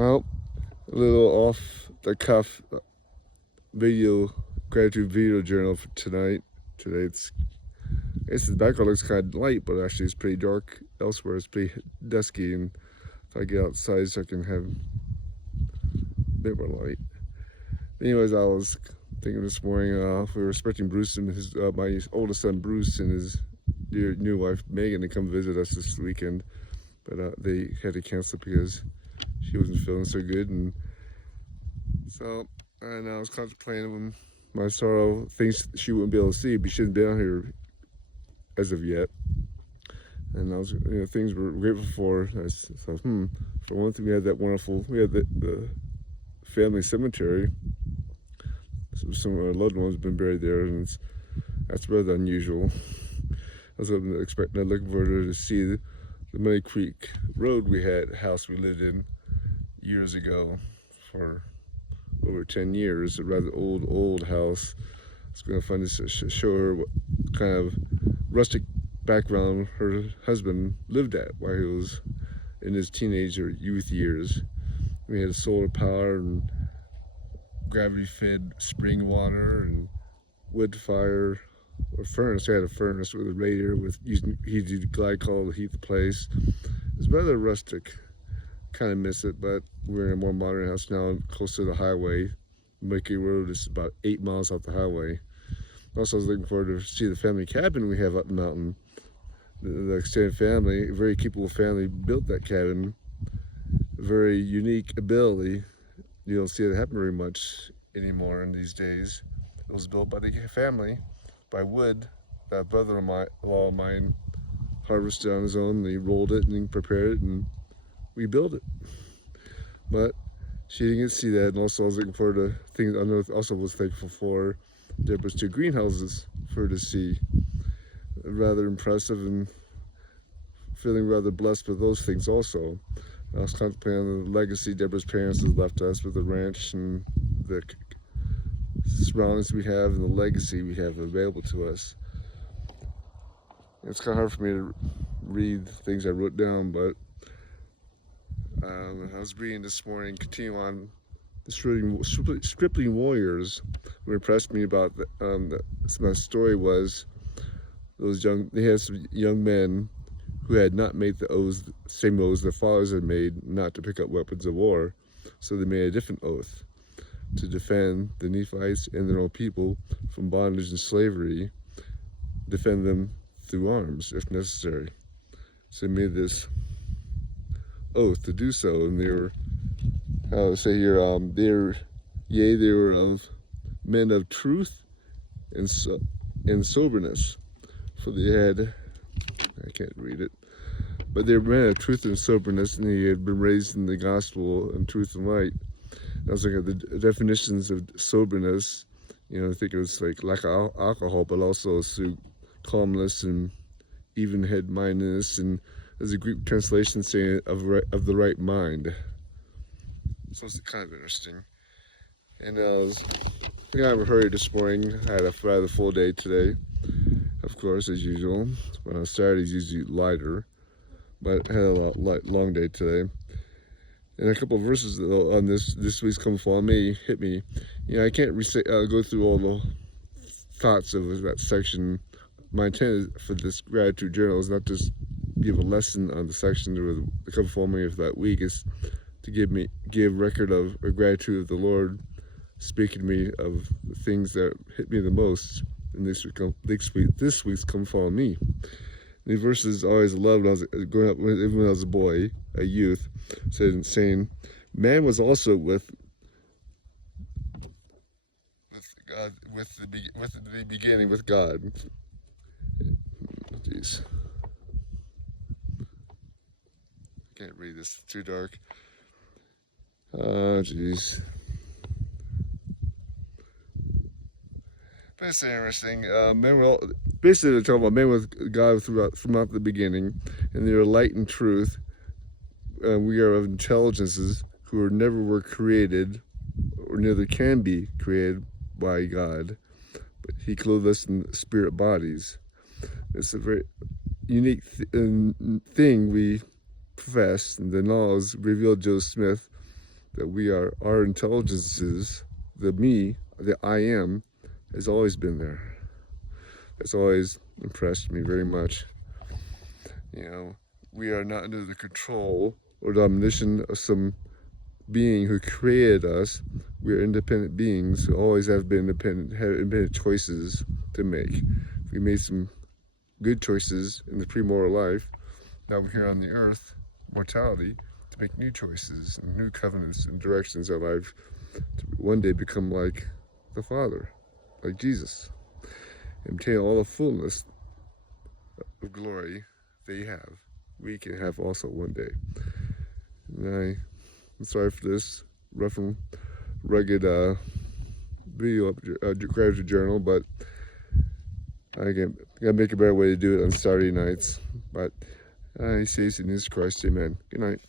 Well, a little off the cuff gratitude video journal for tonight. Today the background looks kind of light, but actually it's pretty dark elsewhere. It's pretty dusky, and if I get outside so I can have a bit more light. Anyways, I was thinking this morning, we were expecting Bruce and my oldest son Bruce and his dear new wife Megan to come visit us this weekend, but they had to cancel because she wasn't feeling so good, and I was contemplating when my sorrow, things she wouldn't be able to see, but she hadn't been out here as of yet. And I was, things we're grateful for. I thought, for one thing, we had the family cemetery. So some of our loved ones have been buried there, and that's rather unusual. I was looking forward to see the Muddy Creek Road house we lived in years ago for over 10 years, a rather old house. It's going to fun to show her what kind of rustic background her husband lived at while he was in his teenage or youth years. We had solar power and gravity-fed spring water and wood fire or furnace. We had a furnace with a radiator using heated glycol to heat the place. It's rather rustic. Kind of miss it, but we're in a more modern house now, close to the highway. Mickey Road is about 8 miles off the highway. Also, I was looking forward to see the family cabin we have up the mountain. The extended family, a very capable family, built that cabin. A very unique ability. You don't see it happen very much anymore in these days. It was built by the family, by wood that brother-in-law of mine harvested on his own. He rolled it and prepared it, and we built it. But she didn't get to see that, and also I was looking forward to things. I also was thankful for there was 2 greenhouses for her to see. Rather impressive, and feeling rather blessed with those things also. I was contemplating the legacy Deborah's parents has left us with the ranch and the surroundings we have and the legacy we have available to us. It's kind of hard for me to read things I wrote down, but I was reading this morning, continue on the Stripling Warriors. What impressed me about my story was they had some young men who had not made the same oaths their fathers had made, not to pick up weapons of war. So they made a different oath to defend the Nephites and their own people from bondage and slavery, defend them through arms if necessary. So they made this oath to do so, and they were, how to say here, they were of men of truth and soberness. For they had, I can't read it, but they were men of truth and soberness, and he had been raised in the gospel and truth and light. I was looking at the definitions of soberness. I think it was like alcohol, but also through calmness and even-head-mindedness, and there's a Greek translation saying of the right mind. So it's kind of interesting. And I was in a hurry this morning. I had a rather full day today, of course, as usual. Saturday's usually lighter, but I had a long day today. And a couple of verses though, on this week's Come Follow Me hit me. I can't go through all the thoughts of that section. My intent for this gratitude journal is not just give a lesson on the section or the Come Follow Me of that week. Is to give record of a gratitude of the Lord speaking to me of the things that hit me the most in this week's Come Follow Me. These verses I always loved when I was growing up, even when I was a boy, a youth, saying, man was also with the beginning with God. Jeez. I can't read this, it's too dark. Oh, jeez. But it's interesting. Basically, they're talking about men with God throughout the beginning, and they are light and truth. We are of intelligences who were created, or neither can be created by God, but He clothed us in spirit bodies. It's a very unique thing we profess, and the knowledge revealed Joseph Smith that we are, our intelligences, the me, the I am, has always been there. It's always impressed me very much. You know, we are not under the control or domination of some being who created us. We are independent beings who always have been independent, have independent choices to make. We made some good choices in the pre-mortal life. Now we're here on the earth, mortality, to make new choices and new covenants and directions of life to one day become like the Father, like Jesus, and obtain all the fullness of glory they have. We can have also one day. And I'm sorry for this rough and rugged video gratitude journal, but I gotta make a better way to do it on Saturday nights. But I say in Jesus Christ, amen. Good night.